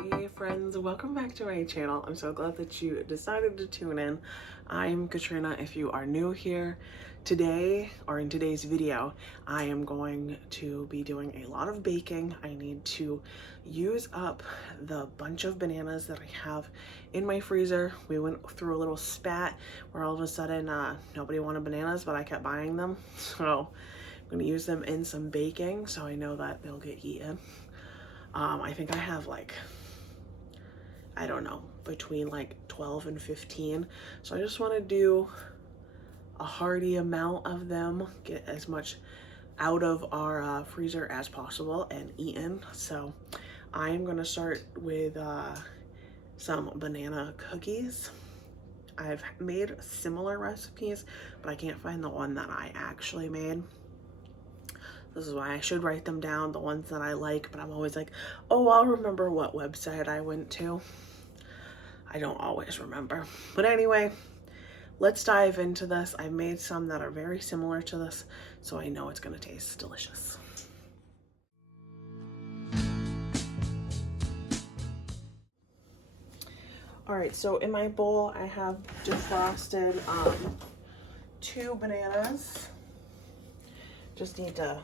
Hey friends, welcome back to my channel. I'm so glad that you decided to tune in. I'm Katrina. If you are new here, today or in today's video, I am going to be doing a lot of baking. I need to use up the bunch of bananas that I have in my freezer. We went through a little spat where all of a sudden nobody wanted bananas, but I kept buying them. So I'm going to use them in some baking so I know that they'll get eaten. I think I have like, I don't know, between like 12 and 15. So I just want to do a hearty amount of them, get as much out of our freezer as possible and eaten. So I'm going to start with some banana cookies. I've made similar recipes, but I can't find the one that I actually made. This is why I should write them down, the ones that I like, but I'm always like, oh, I'll remember what website I went to. I don't always remember. But anyway, let's dive into this. I made some that are very similar to this, so I know it's gonna taste delicious. All right, so in my bowl, I have defrosted 2 bananas. Just need to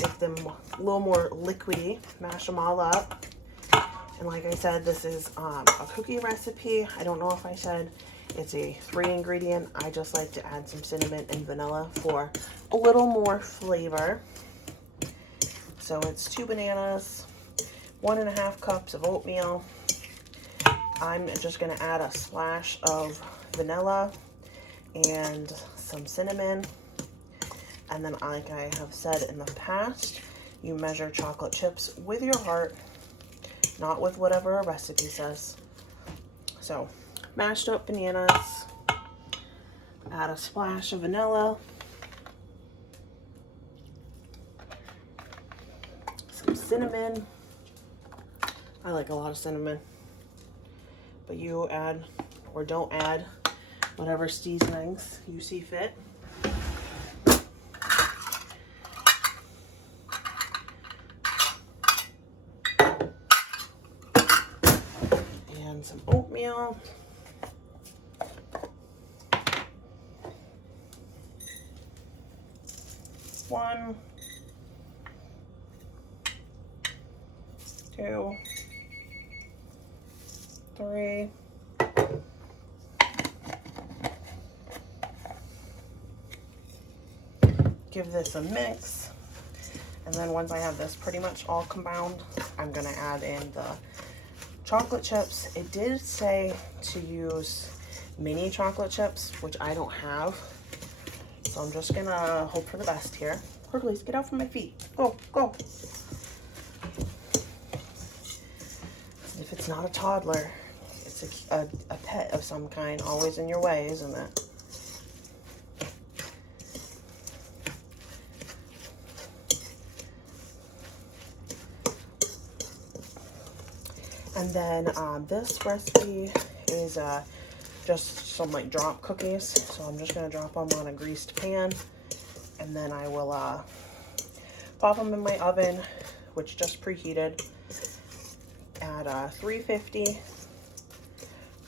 make them a little more liquidy, mash them all up. And like I said, this is a cookie recipe. I don't know if I said it's a 3-ingredient. I just like to add some cinnamon and vanilla for a little more flavor. So it's 2 bananas, 1.5 cups of oatmeal. I'm just gonna add a splash of vanilla and some cinnamon. And then, like I have said in the past, you measure chocolate chips with your heart, not with whatever a recipe says. So, mashed up bananas, add a splash of vanilla, some cinnamon. I like a lot of cinnamon, but you add or don't add whatever seasonings you see fit. And some oatmeal. One, 2, 3. Give this a mix. And then once I have this pretty much all combined, I'm gonna add in the chocolate chips. It did say to use mini chocolate chips, which I don't have. So I'm just gonna hope for the best here. Hercules, get out from my feet. Go, go. If it's not a toddler, it's a pet of some kind, always in your way, isn't it? And then this recipe is just some like drop cookies. So I'm just gonna drop them on a greased pan, and then I will pop them in my oven, which just preheated at 350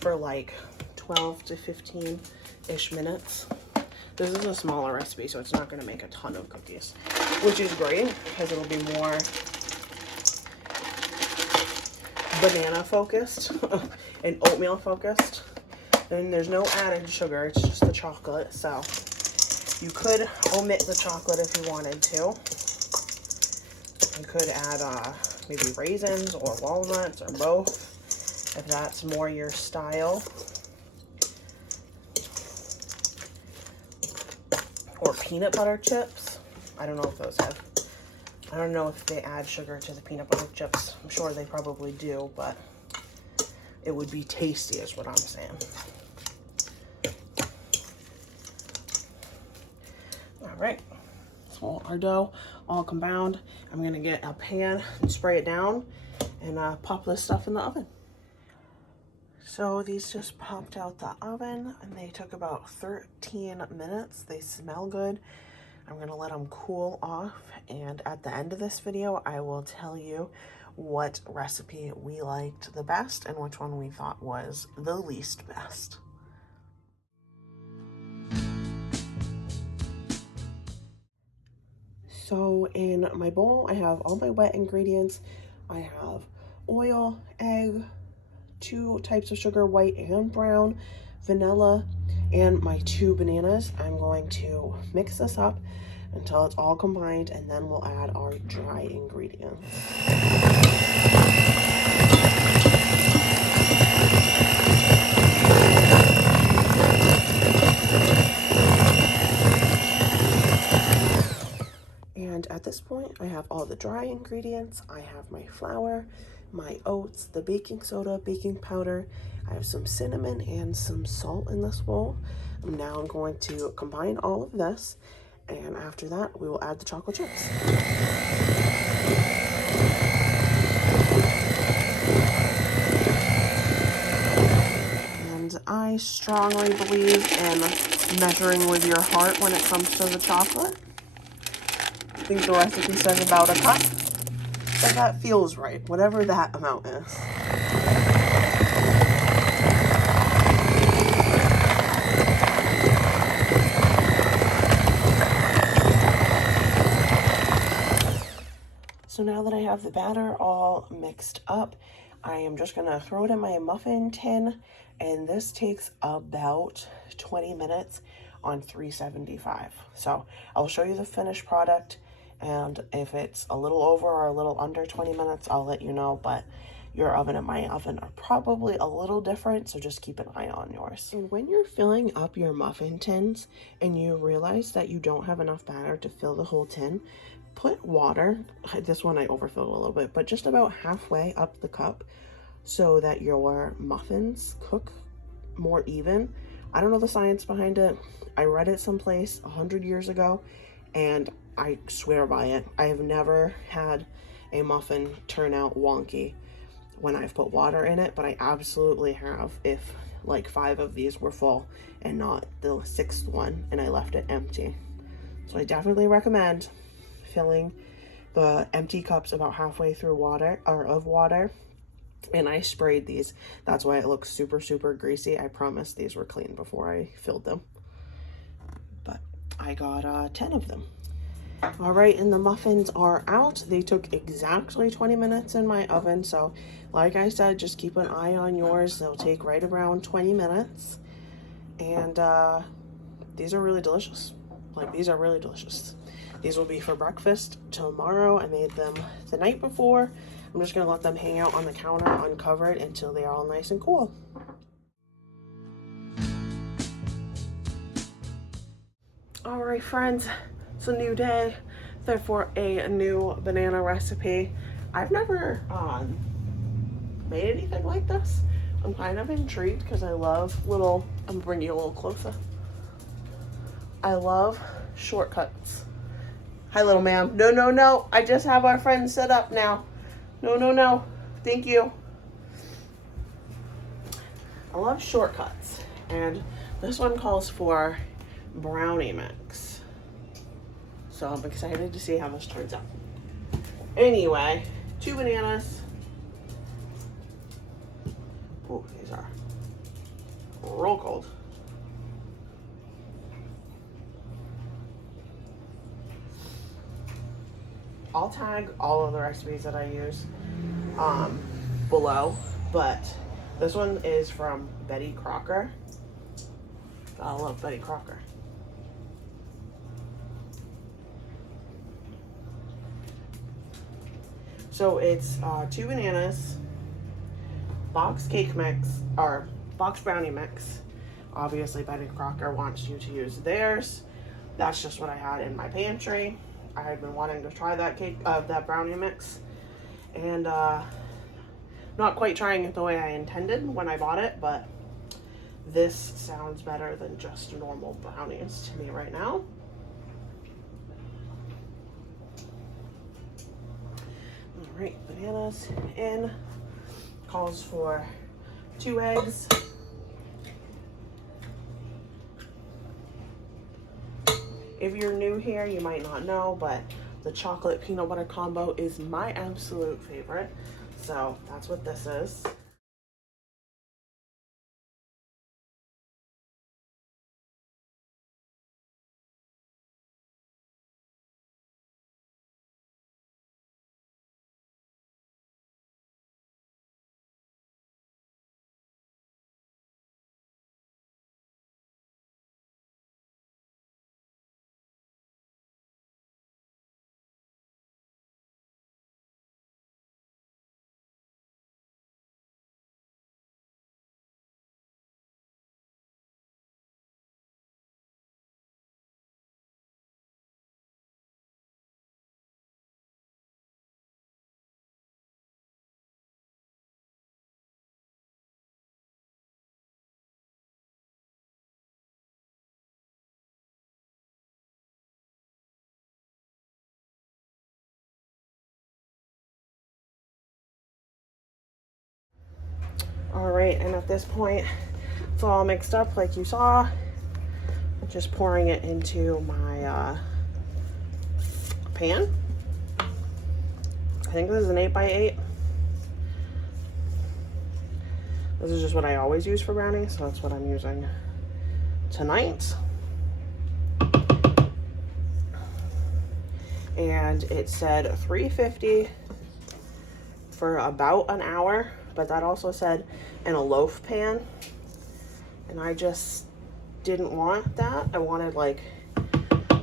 for like 12 to 15-ish minutes. This is a smaller recipe, so it's not gonna make a ton of cookies, which is great because it'll be more banana focused and oatmeal focused. And there's no added sugar, it's just the chocolate. So you could omit the chocolate if you wanted to. You could add maybe raisins or walnuts or both, if that's more your style. Or peanut butter chips. I don't know if those have, I don't know if they add sugar to the peanut butter chips. I'm sure they probably do, but it would be tasty is what I'm saying. All right, so our dough all combined. I'm gonna get a pan and spray it down and pop this stuff in the oven. So these just popped out the oven and they took about 13 minutes. They smell good. I'm gonna let them cool off, and at the end of this video I will tell you what recipe we liked the best and which one we thought was the least best. So in my bowl, I have all my wet ingredients. I have oil, egg, 2 types of sugar, white and brown, vanilla, and my 2 bananas. I'm going to mix this up until it's all combined, and then we'll add our dry ingredients. And at this point, I have all the dry ingredients. I have my flour, my oats, the baking soda, baking powder. I have some cinnamon and some salt in this bowl. Now I'm going to combine all of this, and after that, we will add the chocolate chips. And I strongly believe in measuring with your heart when it comes to the chocolate. I think the recipe says about a cup, but that feels right, whatever that amount is. So now that I have the batter all mixed up, I am just gonna throw it in my muffin tin, and this takes about 20 minutes on 375. So I'll show you the finished product, and if it's a little over or a little under 20 minutes, I'll let you know, but your oven and my oven are probably a little different, so just keep an eye on yours. And when you're filling up your muffin tins and you realize that you don't have enough batter to fill the whole tin, put water, this one I overfilled a little bit, but just about halfway up the cup so that your muffins cook more even. I don't know the science behind it. I read it someplace 100 years ago, and I swear by it. I have never had a muffin turn out wonky when I've put water in it, but I absolutely have if like 5 of these were full and not the 6th one and I left it empty. So I definitely recommend filling the empty cups about halfway through water, and I sprayed these. That's why it looks super, super greasy. I promise these were clean before I filled them. But I got 10 of them. All right, and the muffins are out. They took exactly 20 minutes in my oven. So like I said, just keep an eye on yours. They'll take right around 20 minutes. And these are really delicious. Like, these are really delicious. These will be for breakfast tomorrow. I made them the night before. I'm just gonna let them hang out on the counter uncovered until they are all nice and cool. All right, friends, it's a new day, therefore a new banana recipe. I've never made anything like this. I'm kind of intrigued because I love I'm gonna bring you a little closer. I love shortcuts. Hi, little ma'am. No, no, no. I just have our friend set up now. No, no, no. Thank you. I love shortcuts. And this one calls for brownie mix. So I'm excited to see how this turns out. Anyway, 2 bananas. Oh, these are real cold. I'll tag all of the recipes that I use below, but this one is from Betty Crocker. I love Betty Crocker. So it's 2 bananas, box cake mix, or box brownie mix. Obviously Betty Crocker wants you to use theirs. That's just what I had in my pantry. I had been wanting to try that brownie mix, and not quite trying it the way I intended when I bought it, but this sounds better than just normal brownies to me right now. All right, bananas in. Calls for 2 eggs. If you're new here, you might not know, but The chocolate peanut butter combo is my absolute favorite. So that's what this is. All right, and at this point, it's all mixed up like you saw. I'm just pouring it into my pan. I think this is an 8x8. This is just what I always use for brownies, so that's what I'm using tonight. And it said 350 for about an hour, but that also said in a loaf pan, and I just didn't want that. I wanted like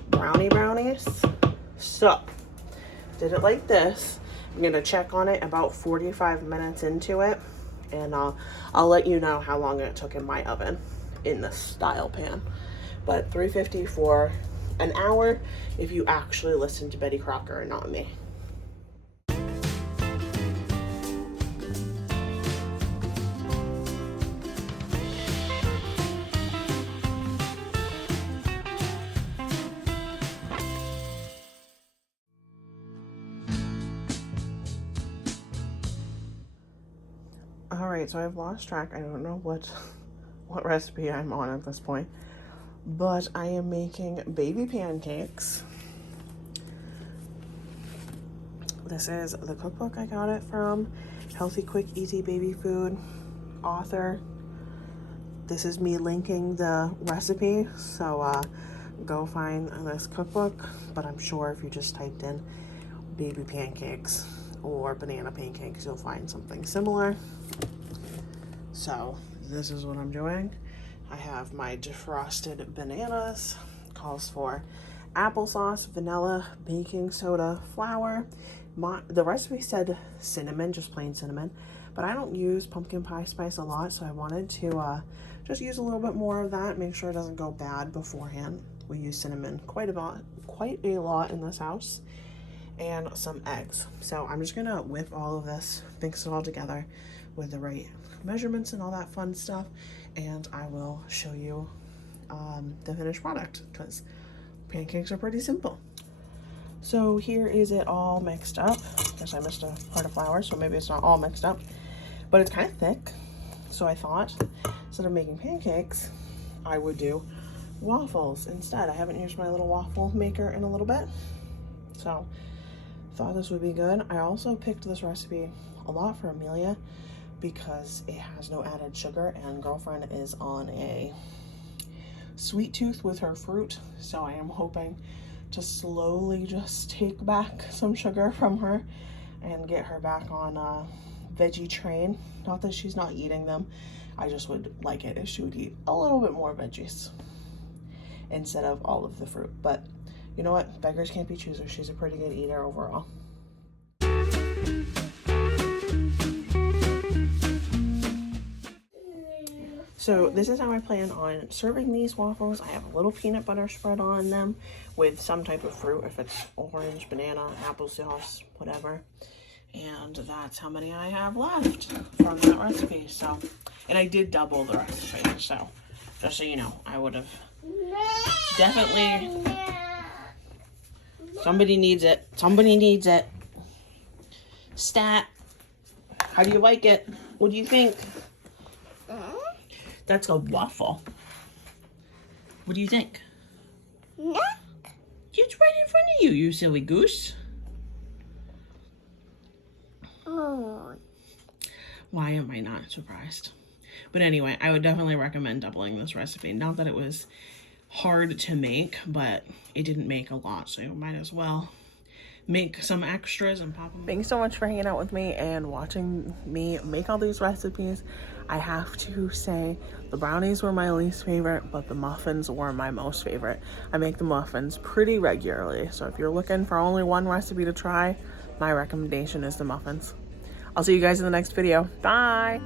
brownies. So did it like this. I'm gonna check on it about 45 minutes into it, and I'll let you know how long it took in my oven in this style pan. But 350 for an hour if you actually listen to Betty Crocker and not me. All right, so I've lost track. I don't know what recipe I'm on at this point, but I am making baby pancakes. This is the cookbook I got it from. Healthy, Quick, Easy Baby Food author. This is me linking the recipe, so go find this cookbook, but I'm sure if you just typed in baby pancakes or banana pancakes, you'll find something similar. So this is what I'm doing. I have my defrosted bananas. Calls for applesauce, vanilla, baking soda, flour. The recipe said cinnamon, just plain cinnamon, but I don't use pumpkin pie spice a lot, so I wanted to just use a little bit more of that, make sure it doesn't go bad beforehand. We use cinnamon quite a lot in this house, and some eggs. So I'm just gonna whip all of this, mix it all together with the right measurements and all that fun stuff, and I will show you the finished product, because pancakes are pretty simple. So here is it all mixed up. I guess I missed a part of flour, so maybe it's not all mixed up, but it's kind of thick. So I thought instead of making pancakes, I would do waffles instead. I haven't used my little waffle maker in a little bit, so thought this would be good. I also picked this recipe a lot for Amelia because it has no added sugar, and girlfriend is on a sweet tooth with her fruit, so I am hoping to slowly just take back some sugar from her and get her back on a veggie train. Not that she's not eating them, I just would like it if she would eat a little bit more veggies instead of all of the fruit. But you know what, beggars can't be choosers. She's a pretty good eater overall. So this is how I plan on serving these waffles. I have a little peanut butter spread on them with some type of fruit, if it's orange, banana, applesauce, whatever. And that's how many I have left from that recipe. So, and I did double the recipe, so just so you know, I would have definitely, somebody needs it. Somebody needs it. Stat, how do you like it? What do you think? That's a waffle. What do you think? It's right in front of you, you silly goose. Oh. Why am I not surprised? But anyway, I would definitely recommend doubling this recipe. Not that it was hard to make, but it didn't make a lot, so you might as well make some extras and pop them. Thanks so much for hanging out with me and watching me make all these recipes. I have to say the brownies were my least favorite, but the muffins were my most favorite. I make the muffins pretty regularly, so if you're looking for only one recipe to try, my recommendation is the muffins. I'll see you guys in the next video. Bye!